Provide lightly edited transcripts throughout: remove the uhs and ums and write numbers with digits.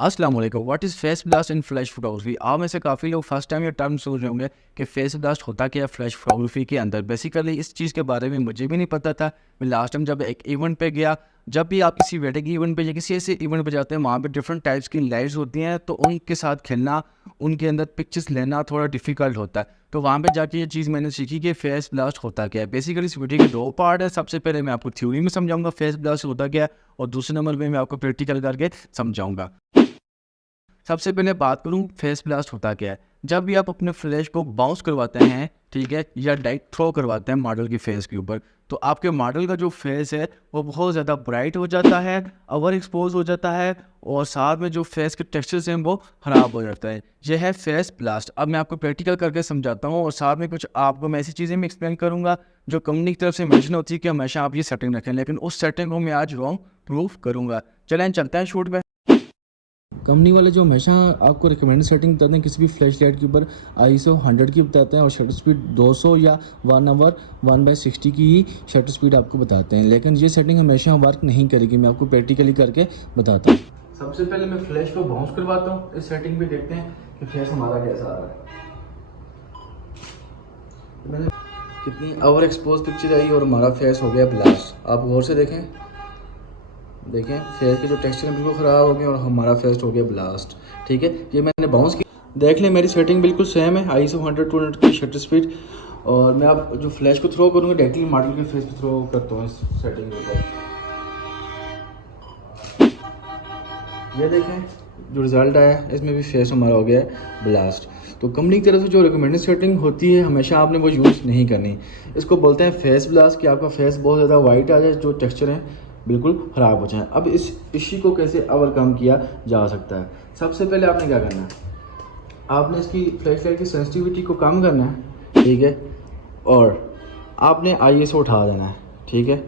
अस्सलाम वालेकुम। What is face blast in flash photography. आप में से काफ़ी लोग फर्स्ट टाइम ये टर्म सोच रहे होंगे कि फेस ब्लास्ट होता क्या है फ्लैश फोटोग्राफी के अंदर। बेसिकली इस चीज़ के बारे में मुझे भी नहीं पता था। मैं लास्ट टाइम जब एक इवेंट पे गया, जब भी आप किसी वेडिंग इवेंट पे या किसी ऐसे इवेंट पे जाते हैं वहाँ पे डिफरेंट टाइप्स की लाइट्स होती हैं, तो उनके साथ खेलना, उनके अंदर पिक्चर्स लेना थोड़ा डिफिकल्ट होता है। तो वहाँ पे जाके ये चीज़ मैंने सीखी कि फेस ब्लास्ट होता क्या है। बेसिकली इस वीडियो के दो पार्ट है। सबसे पहले मैं आपको थ्योरी में समझाऊंगा फेस ब्लास्ट होता क्या है, और दूसरे नंबर पे मैं आपको प्रैक्टिकल करके समझाऊंगा। सबसे पहले बात करूं फेस ब्लास्ट होता क्या है। जब भी आप अपने फ्लैश को बाउंस करवाते हैं, ठीक है, या डायरेक्ट थ्रो करवाते हैं मॉडल की फेस के ऊपर, तो आपके मॉडल का जो फेस है वो बहुत ज़्यादा ब्राइट हो जाता है, ओवर एक्सपोज हो जाता है, और साथ में जो फेस के टेक्सचर्स हैं वो ख़राब हो जाता है। यह है फेस ब्लास्ट। अब मैं आपको प्रैक्टिकल करके समझाता हूँ, और साथ में कुछ आपको मैं ऐसी चीज़ें भी एक्सप्लेन करूँगा जो कंपनी की तरफ से मेंशन होती है कि हमेशा आप ये सेटिंग रखें, लेकिन उस सेटिंग को मैं आज रॉन्ग प्रूफ करूँगा। चलें चलते हैं शूट पे। कंपनी वाले जो हमेशा आपको रिकमेंडेड सेटिंग बताते हैं किसी भी फ्लैश लाइट के ऊपर ISO 100 की बताते हैं, और शटर स्पीड 200 या 1 आवर 1/60 की ही शटर स्पीड आपको बताते हैं, लेकिन ये सेटिंग हमेशा वर्क नहीं करेगी। मैं आपको प्रैक्टिकली करके बताता हूँ। सबसे पहले मैं फ्लैश को बाउंस करवाता हूँ। इस सेटिंग पे देखते हैं कि फ्लैश हमारा कैसा आ रहा है। मैंने कितनी ओवर एक्सपोज पिक्चर आई और हमारा फेस हो गया ब्लास्ट। आप गौर से देखें, फेस के जो टेक्सचर है बिल्कुल ख़राब हो गए और हमारा फेस हो गया ब्लास्ट। ठीक है, ये मैंने बाउंस की। देख लें मेरी सेटिंग बिल्कुल सेम है, ISO 100-200 की शटर स्पीड, और मैं अब जो फ्लैश को थ्रो करूँगा डायरेक्टली मॉडल के फेस पे थ्रो करता हूँ इस सेटिंग के ऊपर। ये देखें जो रिज़ल्ट आया, इसमें भी फेस हमारा हो गया है ब्लास्ट। तो कंपनी की तरफ से जो रिकमेंडेड सेटिंग होती है हमेशा आपने वो यूज़ नहीं करनी। इसको बोलते हैं फेस ब्लास्ट, कि आपका फेस बहुत ज़्यादा वाइट आ जाए, जो टेक्सचर है बिल्कुल ख़राब हो जाए। अब इस इश्यू को कैसे ओवरकम किया जा सकता है। सबसे पहले आपने क्या करना है, आपने इसकी फ्लैश लाइट की सेंसिटिविटी को कम करना है, ठीक है, और आपने ISO उठा देना है, ठीक है,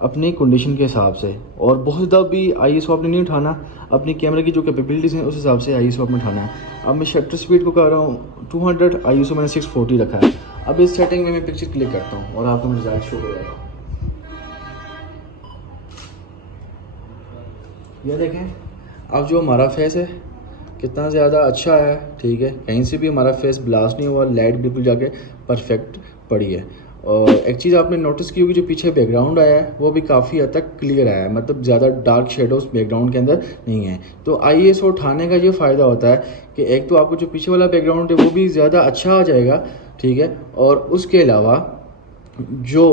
अपनी कंडीशन के हिसाब से। और बहुत ज़्यादा भी ISO आपने नहीं उठाना, अपनी कैमरे की जो कैपेबिलिटीज़ हैं उस हिसाब से ISO आपने उठाना है। अब मैं शटर स्पीड को कर रहा हूँ 200, ISO मैंने 640 रखा है। अब इस सेटिंग में मैं पिक्चर क्लिक करता हूँ और आपको मैं रिजल्ट शो करूँगा। ये देखें अब जो हमारा फेस है कितना ज़्यादा अच्छा है, ठीक है, कहीं से भी हमारा फेस ब्लास्ट नहीं हुआ, लाइट बिल्कुल जाके परफेक्ट पड़ी है। और एक चीज़ आपने नोटिस की होगी, जो पीछे बैकग्राउंड आया है वो भी काफ़ी हद तक क्लियर आया है, मतलब ज़्यादा डार्क शेडोज बैकग्राउंड के अंदर नहीं है। तो ISO उठाने का ये फ़ायदा होता है कि एक तो आपको जो पीछे वाला बैकग्राउंड है वो भी ज़्यादा अच्छा आ जाएगा, ठीक है, और उसके अलावा जो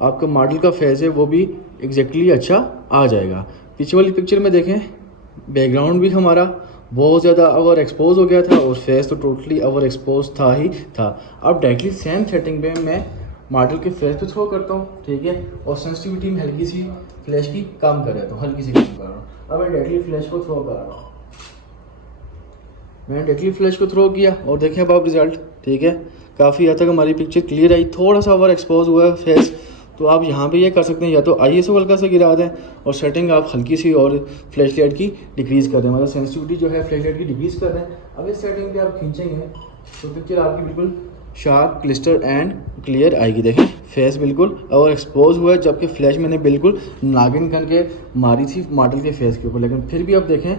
आपका मॉडल का फेस है वो भी एग्जैक्टली अच्छा आ जाएगा। पीछे वाली पिक्चर में देखें बैकग्राउंड भी हमारा बहुत ज़्यादा ओवर एक्सपोज हो गया था और फेस तो टोटली ओवर एक्सपोज था ही था। अब डायरेक्टली सेम सेटिंग पे मैं मॉडल के फेस पे थ्रो करता हूँ, ठीक है, और सेंसिटिविटी में हल्की सी फ्लैश की कम कर देता हूँ, हल्की सी कम कर रहा हूँ। अब मैं डायरेक्टली फ्लैश को थ्रो कर रहा हूँ। मैंने डायरेक्टली फ्लैश को थ्रो किया और देखें अब आप रिजल्ट, ठीक है, काफ़ी हद तक हमारी पिक्चर क्लियर आई। थोड़ा सा ओवर एक्सपोज हुआ है फेस, तो आप यहाँ पे ये कर सकते हैं, या तो ISO हल्का सा गिरा दें और सेटिंग आप हल्की सी और फ्लैश लाइट की डिक्रीज़ कर दें, मतलब सेंसिटिविटी जो है फ्लैश लाइट की डिक्रीज़ कर दें। अब इस सेटिंग पे आप खींचेंगे तो पिक्चर आपकी बिल्कुल शार्प, क्लिस्टर एंड क्लियर आएगी। देखें फेस बिल्कुल ओवर एक्सपोज हुआ है, जबकि फ्लैश मैंने बिल्कुल नागिन करके मारी थी मॉडल के फेस के ऊपर, लेकिन फिर भी आप देखें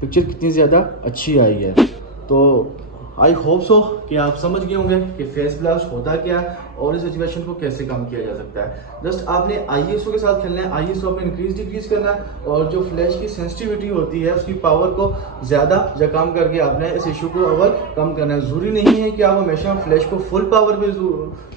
पिक्चर कितनी ज़्यादा अच्छी आई है। तो आई होप सो कि आप समझ गए होंगे कि फेस ब्लास्ट होता क्या है और इस सिचुएशन को कैसे कम किया जा सकता है। जस्ट आपने ISO के साथ खेलना है, ISO आपने इंक्रीज डिक्रीज करना है, और जो फ्लैश की सेंसिटिविटी होती है उसकी पावर को ज़्यादा या कम करके आपने इस इशू को ओवर कम करना है। ज़रूरी नहीं है कि आप हमेशा फ्लैश को फुल पावर पे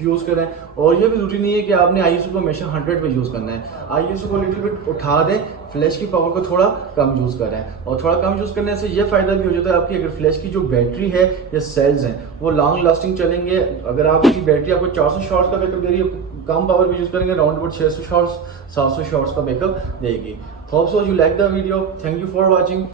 यूज़ करें, और ये भी ज़रूरी नहीं है कि आपने ISO को हमेशा 100 पे यूज़ करना है। ISO को लिटिल बिट उठा दें, फ्लैश की पावर को थोड़ा कम यूज़ करें, और थोड़ा कम यूज़ करने से ये फ़ायदा भी हो जाता है आपकी, अगर फ्लैश की जो बैटरी है या सेल्स हैं वो लॉन्ग लास्टिंग चलेंगे। अगर आपकी बैटरी आपको 400 शॉट्स का बैकअप दे रही है, कम पावर भी यूज़ करेंगे, राउंड अबाउट 600 शॉट्स 700 शॉट्स का बैकअप देगी। Hope so you like the video, thank you for watching.